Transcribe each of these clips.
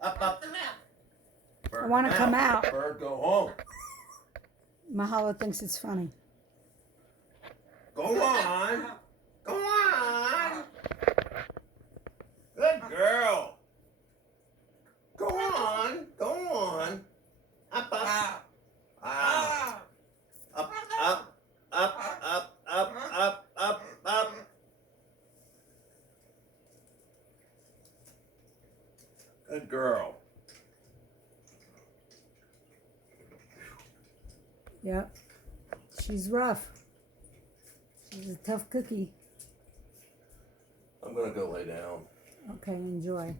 Up, up. Bird, I want to come out. Bird, go home. Mahalo thinks it's funny. Go on. Go on. Good girl. Go on. Go on. Up, up. Ah. Up, up, up, up, up, up, up, up. Good girl. Yep. She's rough. She's a tough cookie. I'm gonna go lay down. Okay, enjoy.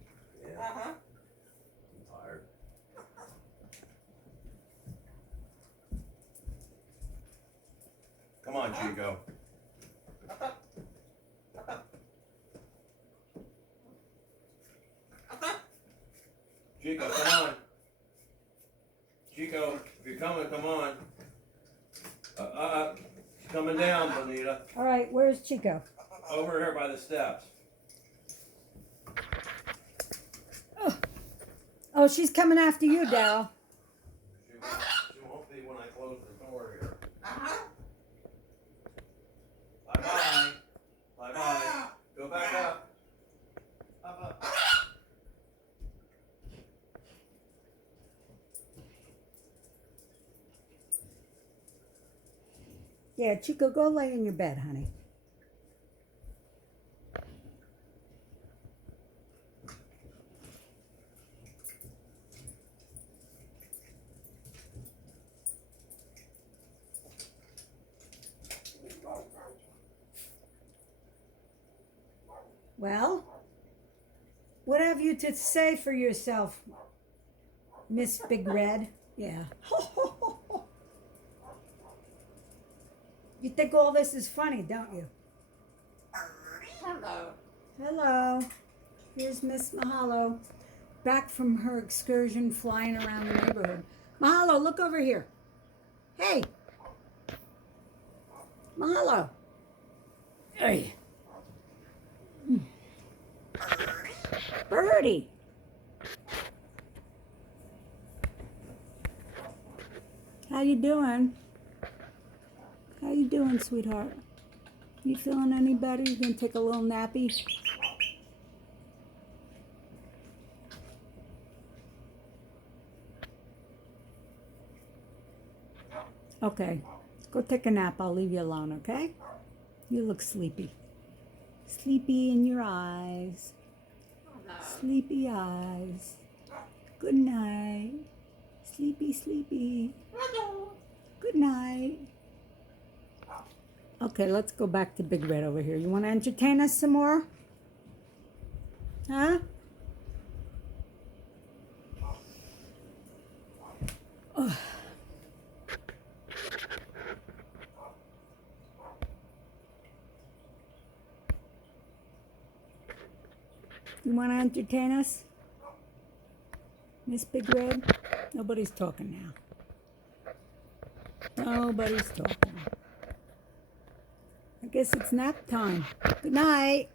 Yeah. I'm tired. Come on, Chico. Chico, come on. Chico, if you're coming, come on. She's coming down, Bonita. All right, where's Chico? Over here by the steps. Oh, she's coming after you, Dal. She won't be when I close the door here. Bye-bye. Bye-bye. Go back up. Up, up. Yeah, Chico, go lay in your bed, honey. Well, what have you to say for yourself, Miss Big Red? Yeah. You think all this is funny, don't you? Hello. Hello. Here's Miss Mahalo, back from her excursion flying around the neighborhood. Mahalo, look over here. Hey. Mahalo. Hey. Birdie. How you doing? How you doing, sweetheart? You feeling any better? You gonna take a little nappy? Okay, go take a nap. I'll leave you alone, okay? You look sleepy. Sleepy in your eyes. Sleepy eyes. Good night. Sleepy, sleepy. Good night. Okay, let's go back to Big Red over here. You want to entertain us some more? Huh? Oh. You want to entertain us? Miss Big Red? Nobody's talking now. Nobody's talking. I guess it's nap time. Good night.